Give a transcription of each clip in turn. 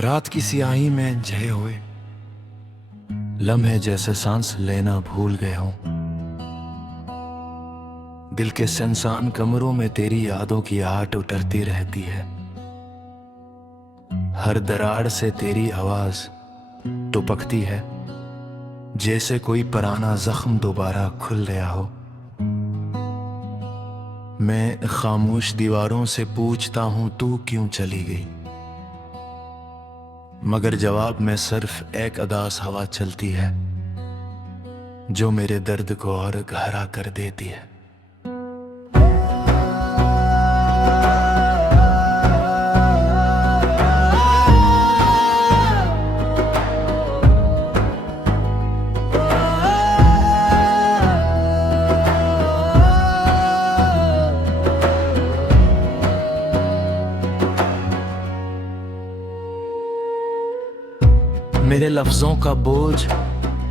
रात की सियाही में झे हुए लम्हे जैसे सांस लेना भूल गए हों। दिल के सुनसान कमरों में तेरी यादों की आहट उतरती रहती है। हर दरार से तेरी आवाज टपकती है, जैसे कोई पुराना जख्म दोबारा खुल गया हो। मैं खामोश दीवारों से पूछता हूं तू क्यों चली गई, मगर जवाब में सिर्फ एक अदास हवा चलती है जो मेरे दर्द को और गहरा कर देती है। मेरे लफ्जों का बोझ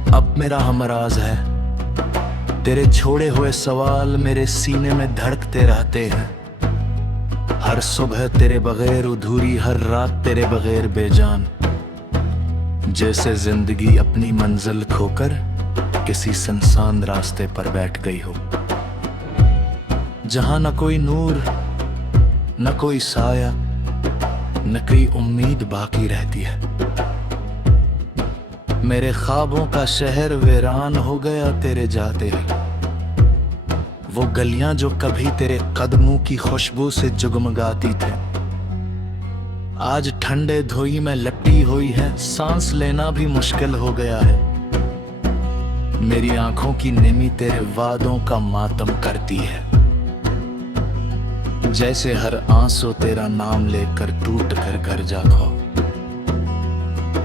अब मेरा हमराज है। तेरे छोड़े हुए सवाल मेरे सीने में धड़कते रहते हैं। हर सुबह तेरे बगैर अधूरी, हर रात तेरे बगैर बेजान। जैसे जिंदगी अपनी मंजिल खोकर किसी सुनसान रास्ते पर बैठ गई हो, जहां न कोई नूर, न कोई साया, न कोई उम्मीद बाकी रहती है। मेरे ख्वाबों का शहर वीरान हो गया तेरे जाते ही। वो गलियां जो कभी तेरे कदमों की खुशबू से जगमगाती थे, आज ठंडे धोई में लपटी हुई है। सांस लेना भी मुश्किल हो गया है। मेरी आंखों की नमी तेरे वादों का मातम करती है, जैसे हर आंसू तेरा नाम लेकर टूट कर घर जागो।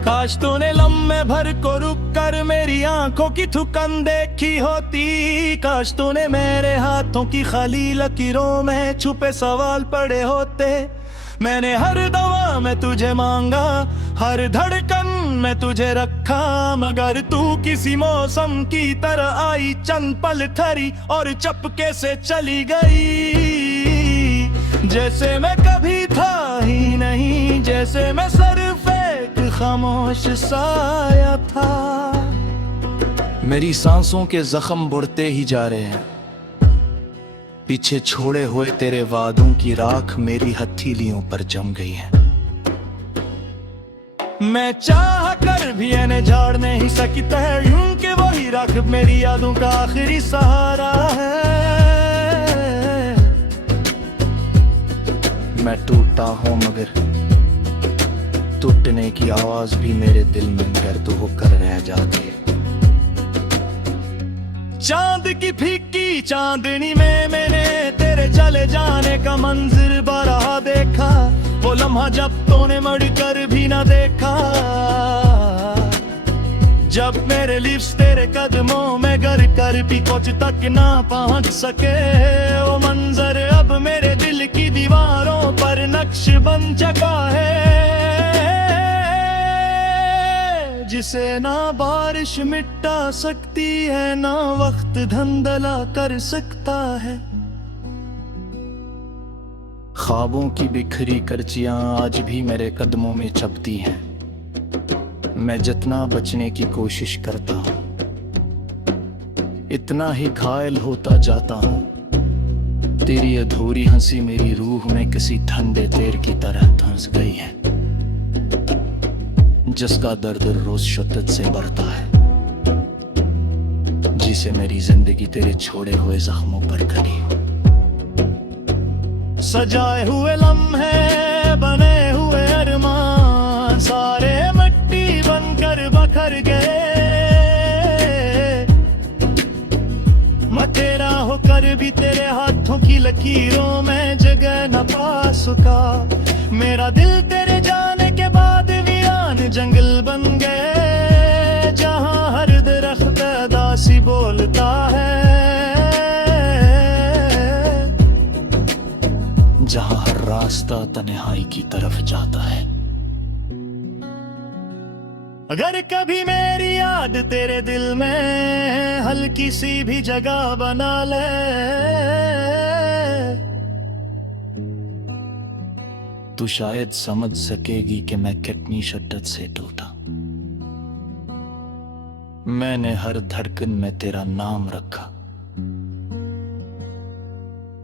काश तूने लम्हे भर को रुक कर मेरी आंखों की थुकन देखी होती। काश तूने मेरे हाथों की खाली लकीरों में छुपे सवाल पड़े होते। मैंने हर दवा में तुझे मांगा, हर धड़कन में तुझे रखा, मगर तू किसी मौसम की तरह आई, चंद पल ठहरी और चपके से चली गई। जैसे मैं कभी था ही नहीं, जैसे मैं सिर्फ एक खामोश साया था। मेरी सांसों के जख्म बढ़ते ही जा रहे हैं। पीछे छोड़े हुए तेरे वादों की राख मेरी हथेलियों पर जम गई है। मैं चाह कर भी इन्हें झाड़ नहीं सकता है, यूं कि वही राख मेरी यादों का आखिरी सहारा है। मैं टूटा हूं मगर टूटने की आवाज भी मेरे दिल में दर्द होकर रह जाती है। चांद की फीकी चांदनी में मैंने तेरे चले जाने का मंजर बारहा देखा। वो लम्हा जब तूने मुड़कर भी ना देखा, जब मेरे लिप्स तेरे कदमों में गिर कर भी कुछ तक ना पहुंच सके। वो मंजर अब मेरे दिल की दीवारों पर नक्श बन चुका है, जिसे ना बारिश मिटा सकती है, ना वक्त धंधला कर सकता है। ख्वाबों की बिखरी करचियां आज भी मेरे कदमों में चपती हैं। मैं जितना बचने की कोशिश करता हूं, इतना ही घायल होता जाता हूं। तेरी अधूरी हंसी मेरी रूह में किसी ठंडे तेर की तरह धंस गई है, जिसका दर्द रोज शिद्दत से बढ़ता है, जिसे मेरी जिंदगी तेरे छोड़े हुए जख्मों पर करी। सजाए हुए लम्हे, बने हुए अरमान, सारे मिट्टी बनकर बखर गए। मैं तेरा होकर भी तेरे हाथों की लकीरों में जगह न पा सका। मेरा दिल तेरे जाने के बाद जंगल बन गए, जहां हर दरख्त दासी बोलता है, जहां हर रास्ता तन्हाई की तरफ जाता है। अगर कभी मेरी याद तेरे दिल में हल्की सी भी जगह बना ले, तू शायद समझ सकेगी कि मैं कितनी शिद्दत से टूटा। मैंने हर धड़कन में तेरा नाम रखा,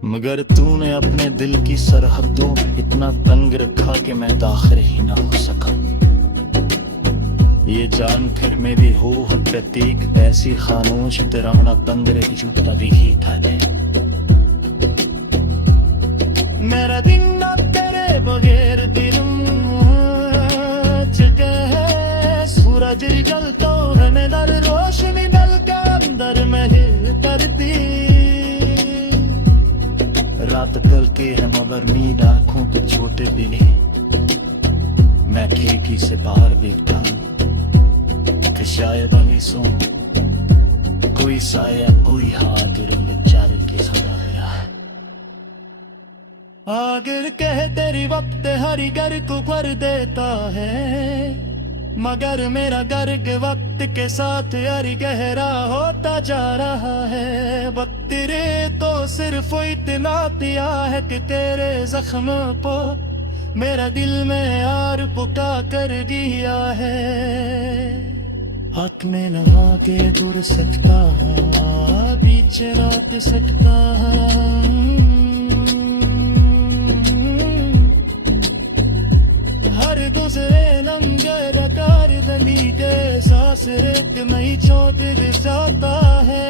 मगर तूने अपने दिल की सरहदों इतना तंग रखा कि मैं दाखिल ही ना हो सका। ये जान फिर मेरी हो प्रतीक ऐसी खामोश तिराना तंद्रे जुटता भी था दे। मेरा दिन ना तेरे बगैर दिन है, सूरज जलता है दर रोशनी डल के अंदर में तरती। रात कल के है मगर नींद आंखों के छोटे बिले। मैं खिड़की से बाहर देखता हूँ कि शायद अभी सो कोई साया कोई हाथ चार के सजा गया है। आगर कह तेरी वक्त हरी घर को कर देता है, मगर मेरा गर्ग वक्त के साथ हरी गहरा होता जा रहा है। वक्त तेरे तो सिर्फ इतना दिया है कि तेरे जख्म को मेरा दिल में यार पुका कर दिया है। हाथ में न आगे दूर सकता बीच रात सकता। हर दूसरे लम्हे कार दली के सांस रेत में चोट जाता है।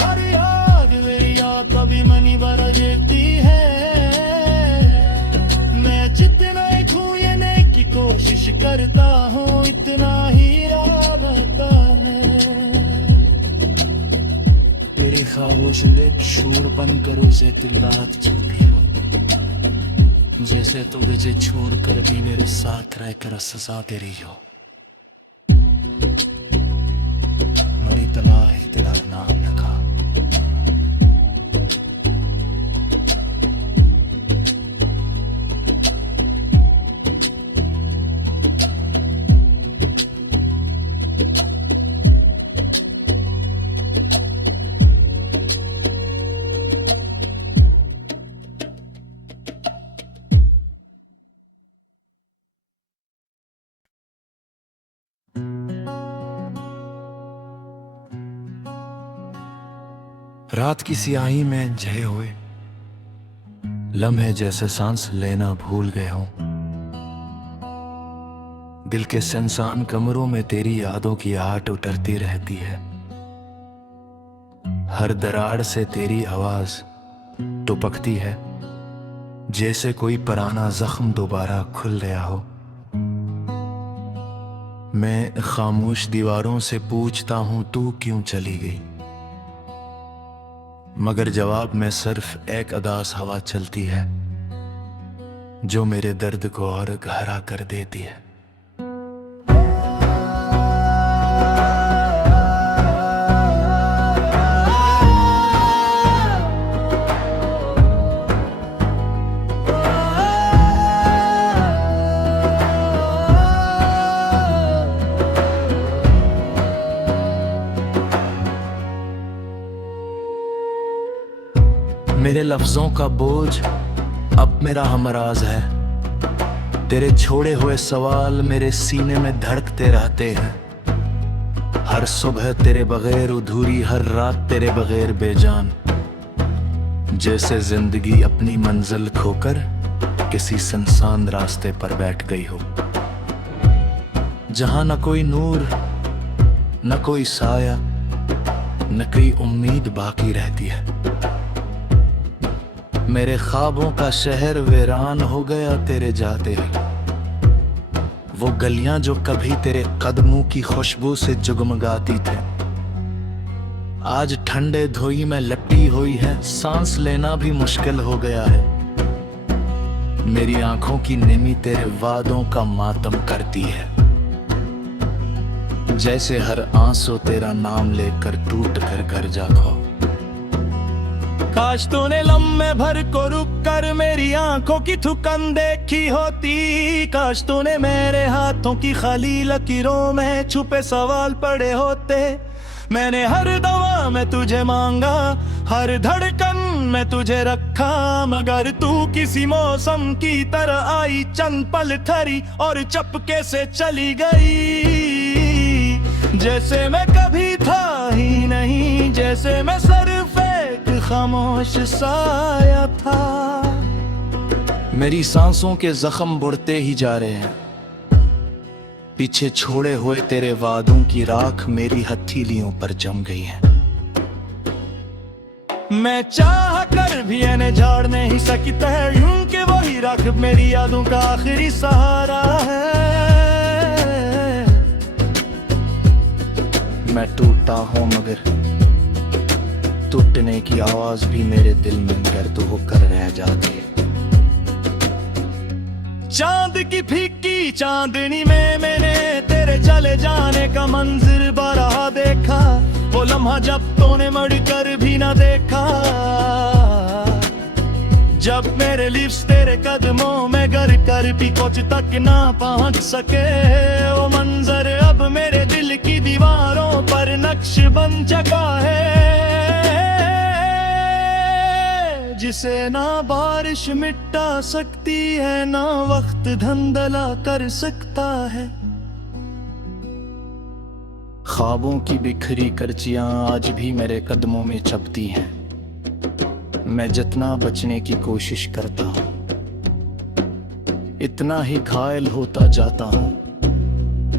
हर याद मेरी याद कभी मनी बरा जेती है। मैं जितना ही छूने की कोशिश करता हूँ इतना ही रहता है। तेरी खामोश लेट शोर बंद करो से दिल रात चलती हो, जैसे तू मुझे छोड़ कर भी मेरे साथ रहकर सजा दे रही हो। मेरी तला है तेरा नाम लगा। रात की सियाही में झे हुए लम्हे जैसे सांस लेना भूल गए हों। दिल के सुनसान कमरों में तेरी यादों की आहट उतरती रहती है। हर दरार से तेरी आवाज टपकती है, जैसे कोई पुराना जख्म दोबारा खुल गया हो। मैं खामोश दीवारों से पूछता हूं तू क्यों चली गई, मगर जवाब में सिर्फ एक अदास हवा चलती है जो मेरे दर्द को और गहरा कर देती है। मेरे लफ्जों का बोझ अब मेरा हमराज है। तेरे छोड़े हुए सवाल मेरे सीने में धड़कते रहते हैं। हर सुबह तेरे बगैर अधूरी, हर रात तेरे बगैर बेजान। जैसे जिंदगी अपनी मंजिल खोकर किसी सुनसान रास्ते पर बैठ गई हो, जहां न कोई नूर न कोई साया न कोई उम्मीद बाकी रहती है। मेरे ख्वाबों का शहर वीरान हो गया तेरे जाते ही। वो गलियां जो कभी तेरे कदमों की खुशबू से जगमगाती थे, आज ठंडे धोई में लपटी हुई है। सांस लेना भी मुश्किल हो गया है। मेरी आंखों की नमी तेरे वादों का मातम करती है, जैसे हर आंसू तेरा नाम लेकर टूट कर घर जागो। काश तूने लम्हे भर को रुक कर मेरी आंखों की थुकन देखी होती। काश तूने मेरे हाथों की खाली लकीरों में छुपे सवाल पड़े होते। मैंने हर दवा में तुझे मांगा, हर धड़कन में तुझे रखा, मगर तू किसी मौसम की तरह आई, चंद पल ठहरी और चपके से चली गई। जैसे मैं कभी था ही नहीं, जैसे मैं सिर्फ एक खामोश साया था। मेरी सांसों के जख्म बढ़ते ही जा रहे हैं, पीछे छोड़े हुए तेरे वादों की राख मेरी हथेलियों पर जम गई है। मैं चाह कर भी इन्हें झाड़ नहीं सकता है, यूं कि वही राख मेरी यादों का आखिरी सहारा है। मैं टूटा हूं मगर टूटने की आवाज भी मेरे दिल में दर्द होकर रह जाती है। चांद की फीकी चांदनी में मैंने तेरे चले जाने का मंजर बारहा देखा, वो लम्हा जब तूने मुड़कर भी ना देखा। जब मेरे लिप्स तेरे कदमों में गर कर भी कुछ तक ना पहुंच सके, वो मंजर अब मेरे दिल की दीवारों पर नक्श बन चुका है, जिसे ना बारिश मिटा सकती है, ना वक्त धंधला कर सकता है। ख्वाबों की बिखरी करचियां आज भी मेरे कदमों में चपती हैं। मैं जितना बचने की कोशिश करता हूं, इतना ही घायल होता जाता हूं।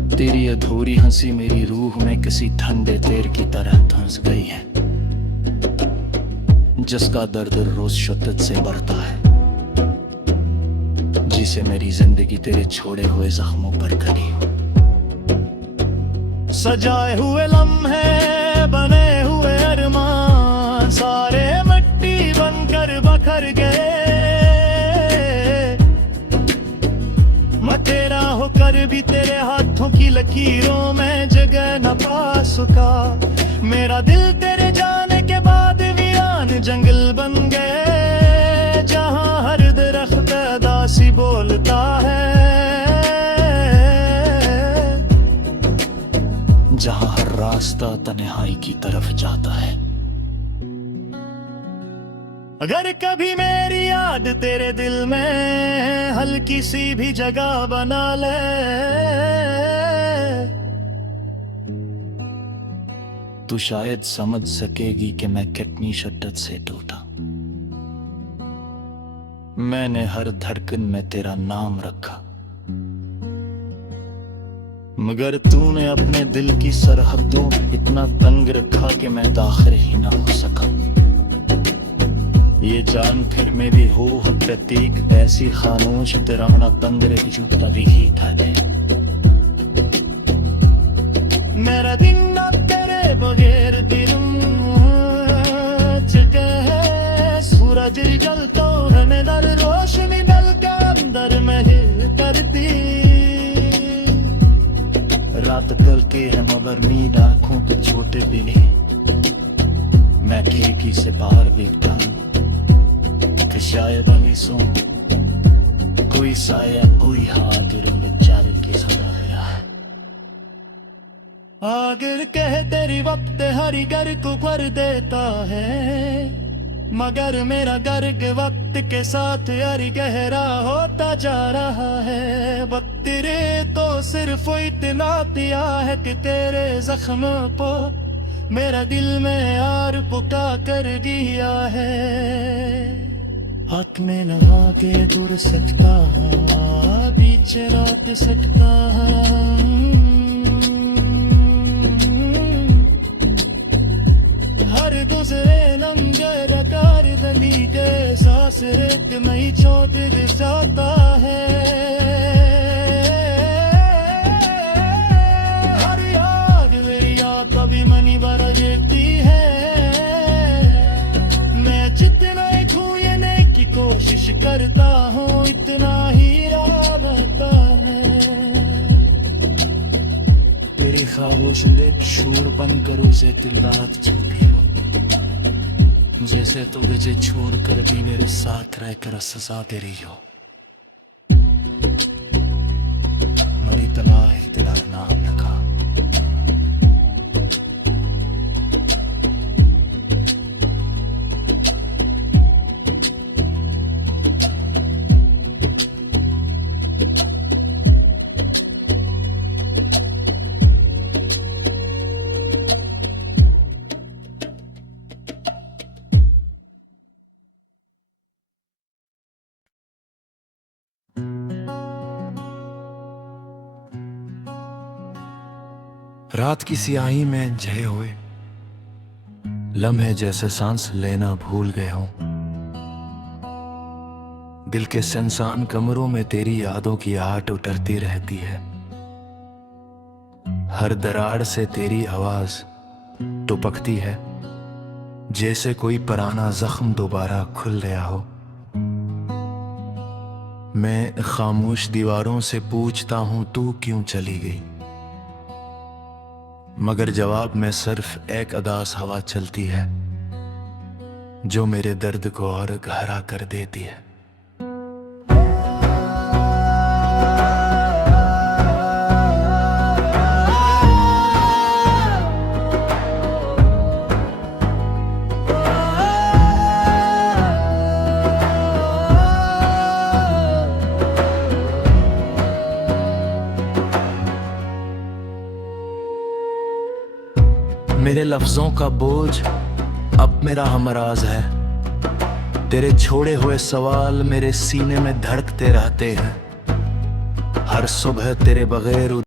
तेरी अधूरी हंसी मेरी रूह में किसी ठंडे तेल की तरह धंस गई है, जिसका दर्द रोज शिद्दत से बढ़ता है, जिसे मेरी जिंदगी तेरे छोड़े हुए जख्मों पर करी। सजाए हुए लम्हे बने हुए अरमान सारे मिट्टी बनकर बखर गए। मैं तेरा होकर भी तेरे हाथों की लकीरों में जगह न पा सका। मेरा दिल तेरे जाने के बाद वीरान जंगल बन गए, जहां हर दरख्त दासी बोलता है, जहां हर रास्ता तन्हाई की तरफ जाता है। अगर कभी मेरी याद तेरे दिल में हल्की सी भी जगह बना ले, तू शायद समझ सकेगी कि मैं कितनी शिद्दत से टूटा। मैंने हर धड़कन में तेरा नाम रखा, मगर तूने अपने दिल की सरहदों इतना तंग रखा कि मैं दाखिल ही ना हो सका। ये जान फिर मेरी हो प्रतीक ऐसी खामोश तिराना तंग रही जो तभी ही था दे। मेरा दिन ना तेरे बगैर दिन है, सूरज जलता रहने दर रोशनी डल के अंदर में करती। रात कल के है मगर नींद आंखों के छोटे बिले, मैं खिड़की से बाहर देखता हूँ कि शायद अभी सो कोई साया कोई हाथ बेचारे के सदा गया। अगर कह तेरी वक्त हर घर को कर देता है, मगर मेरा गर्ग वक्त के साथ हर गहरा होता जा रहा है। वक्त तेरे तो सिर्फ इतना दिया है कि तेरे जख्मों को मेरा दिल में यार पुका कर दिया है। हाथ में लगा के दूर सकता बीच रात सकता, हर गुजरे लम्हे कार दली के सांस रेत मई चौधर जाता है। हर याद मेरी याद कभी मनी बरा गिरती है, मैं जितना ही छूने की कोशिश करता हूँ इतना ही राबता है। तेरी खामोश लेट शोर बंद करो से दिल रात चुपी हो, जैसे तो तुझे छोड़ कर भी मेरे साथ रहकर सजा दे रही हो। मेरी तलाह तेरा नाम लगा, रात की सियाही में झे हुए लम्हे जैसे सांस लेना भूल गए हों। दिल के सुनसान कमरों में तेरी यादों की आहट उतरती रहती है। हर दरार से तेरी आवाज टपकती है, जैसे कोई पुराना जख्म दोबारा खुल गया हो। मैं खामोश दीवारों से पूछता हूं तू क्यों चली गई, मगर जवाब में सिर्फ एक अदास हवा चलती है जो मेरे दर्द को और गहरा कर देती है। मेरे लफ्जों का बोझ अब मेरा हमराज है। तेरे छोड़े हुए सवाल मेरे सीने में धड़कते रहते हैं। हर सुबह तेरे बगैर